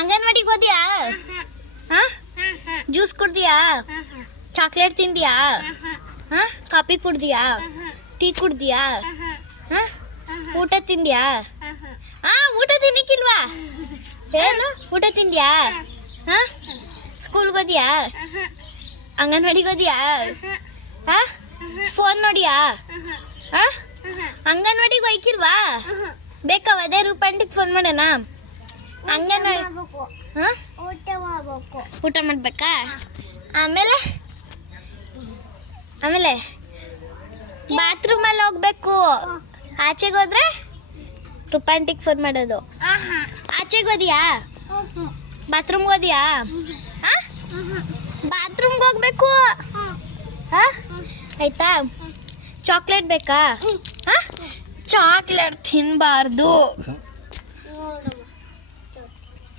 ಅಂಗನವಾಡಿಗೆ ಹೋದ್ಯಾ? ಹಾ, juice ಕುಡ್ದಿಯಾ? Chocolate ತಿಂದಿಯಾ? ಹಾ, coffee ಕುಡ್ದಿಯಾ? Tea ಕುಡ್ದಿಯಾ? ಹಾ, ಊಟ ತಿಂದ್ಯಾ? ಹಾ, ಊಟ ತಿನ್ನಕ್ಕಿಲ್ವಾ? ಏನು ಊಟ ತಿಂದ್ಯಾ? ಹಾ, ಸ್ಕೂಲ್ಗೆ ಹೋದ್ಯಾ? ಅಂಗನವಾಡಿಗೆ ಹೋದ್ಯಾ? ಹಾ, ಫೋನ್ ನೋಡಿಯಾ? ಹಾ, ಅಂಗನವಾಡಿಗೆ ಹೋಯ್ಕಿಲ್ವಾ? ಬೇಕಾ ಅದೇ ರೂಪಾಂಟಿಗೆ ಫೋನ್ ಮಾಡೋಣ? ಅಂಗನವಾಡಿ ಹಾ, ಊಟ ಮಾಡ್ಬೇಕಾ? ಆಮೇಲೆ ಆಮೇಲೆ ಬಾತ್ರೂಮಲ್ಲಿ ಹೋಗ್ಬೇಕು. ಆಚೆಗೆ ಹೋದ್ರೆ ರೂಪಾಂಟಿಗೆ ಫೋನ್ ಮಾಡೋದು. ಆಚೆಗೆ ಹೋದ್ಯಾ? ಬಾತ್ರೂಮ್ಗೆ ಹೋದ್ಯಾ? ಬಾತ್ರೂಮ್ಗೆ ಹೋಗ್ಬೇಕು. ಹಾ, ಆಯ್ತಾ? ಚಾಕ್ಲೇಟ್ ಬೇಕಾ? ಚಾಕ್ಲೇಟ್ ತಿನ್ನಬಾರ್ದು.